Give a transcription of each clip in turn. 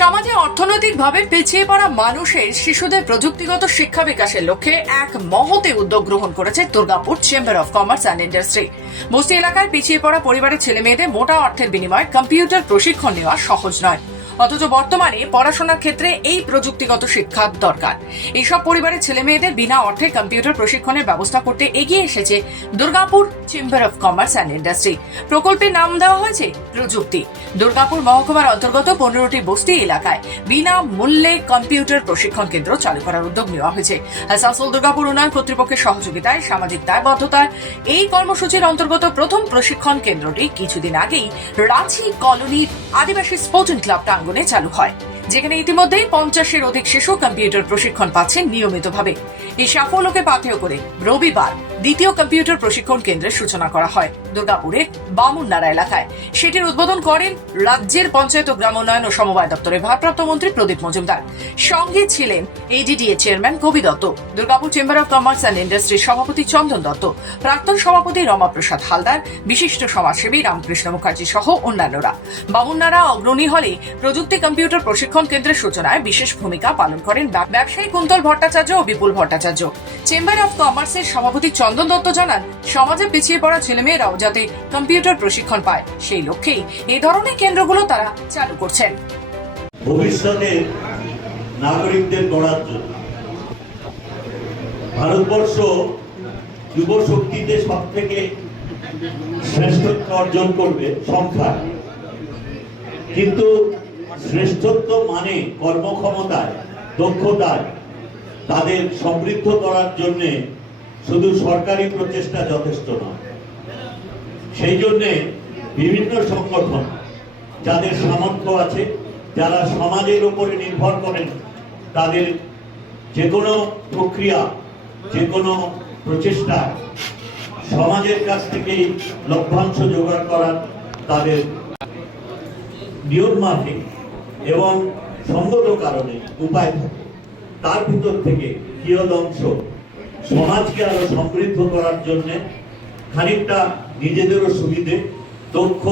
সমাজে অর্থনৈতিকভাবে পিছিয়ে পড়া মানুষের শিশুদের প্রযুক্তিগত শিক্ষা বিকাশের লক্ষ্যে এক মহতে উদ্যোগ গ্রহণ করেছে Durgapur chamber of commerce and industry বস্তি এলাকায় পিছিয়ে পড়া পরিবারের ছেলে মেয়েদের মোটা অর্থের বিনিময়ে কম্পিউটার প্রশিক্ষণ নেওয়া সহজ নয়। অথচ বর্তমানে পড়াশোনার ক্ষেত্রে এই প্রযুক্তিগত শিক্ষার দরকার। এইসব পরিবারের ছেলে মেয়েদের বিনা অর্থে কম্পিউটার প্রশিক্ষণের ব্যবস্থা করতে এগিয়ে এসেছে Durgapur chamber of commerce and industry প্রকল্পের নাম দেওয়া হয়েছে প্রযুক্তি। দুর্গাপুর মহকুমার অন্তর্গত পনেরোটি বস্তি এলাকায় বিনা মূল্যে কম্পিউটার প্রশিক্ষণ কেন্দ্র চালু করার উদ্যোগ নেওয়া হয়েছে। আসানসোল দুর্গাপুর উন্নয়ন কর্তৃপক্ষের সহযোগিতায় সামাজিক দায়বদ্ধতায় এই কর্মসূচির অন্তর্গত প্রথম প্রশিক্ষণ কেন্দ্রটি কিছুদিন আগেই রাঁচি কলোনির আদিবাসী স্পোর্টিং ক্লাব প্রাঙ্গনে চালু হয়। যেখানে ইতিমধ্যেই পঞ্চাশের অধিক শিশু কম্পিউটার প্রশিক্ষণ পাচ্ছেন নিয়মিতভাবে। এই সাফল্যকে পাথেয় করে রবিবার দ্বিতীয় কম্পিউটার প্রশিক্ষণ কেন্দ্রের সূচনা করা হয় দুর্গাপুরের বামুননাড়া এলাকায়। সেটির উদ্বোধন করেন রাজ্যের পঞ্চায়েত ও গ্রাম উন্নয়ন ও সমবায় দপ্তরের ভারপ্রাপ্ত মন্ত্রী প্রদীপ মজুমদার। সঙ্গে ছিলেন ADDA chairman Kabi Dutta, Durgapur chamber of commerce and ইন্ডাস্ট্রির সভাপতি চন্দন দত্ত, প্রাক্তন সভাপতি রমাপ্রসাদ হালদার, বিশিষ্ট সমাজসেবী রামকৃষ্ণ মুখার্জি সহ অন্যান্যরা। বামুননাড়া অগ্রণী হলে প্রযুক্তি কম্পিউটার প্রশিক্ষণ কেন্দ্রের সূচনায় বিশেষ ভূমিকা পালন করেন ব্যবসায়ী কুন্তল ভট্টাচার্য ও বিপুল ভট্টাচার্য। চেম্বার অফ কমার্সের সভাপতি চন্দন দত্ত জানান, সমাজে পিছিয়ে পড়া ছেলেমেয়েরাও যাতে কম্পিউটার প্রশিক্ষণ পায়, সেই লক্ষ্যেই এই ধরনের কেন্দ্রগুলো তারা চালু করছেন। ভবিষ্যতে নাগরিকদের গড়ার জন্য ভারতবর্ষ যুব শক্তিতে সব থেকে শ্রেষ্ঠত্ব অর্জন করবে সংখ্যায় কিন্তু শ্রেষ্ঠত্ব মানে কর্মক্ষমতায়, দক্ষতায়, তাদের সমৃদ্ধ করার জন্যে শুধু সরকারি প্রচেষ্টা যথেষ্ট নয়। সেই জন্যে বিভিন্ন সংগঠন যাদের সামর্থ্য আছে, যারা সমাজের উপরে নির্ভর করেন, তাদের যে কোনো প্রক্রিয়া যে কোনো প্রচেষ্টা সমাজের কাছ থেকেই লভ্যাংশ জোগাড় করার তাদের নিয়ম মাফিক। এবং সঙ্গত কারণে উপায় থাকে। তার ভিতর থেকে কিয়দ অংশ সমাজকে আরও সমৃদ্ধ করার জন্য খানিকটা নিজেদেরও সুবিধে, দক্ষ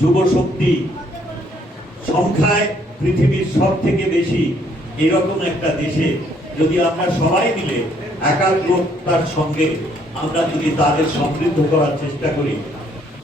যুব শক্তি সংখ্যায় পৃথিবীর সব থেকে বেশি এরকম একটা দেশে যদি আমরা সবাই মিলে একাগ্রতার সঙ্গে আমরা যদি তাদের সমৃদ্ধ করার চেষ্টা করি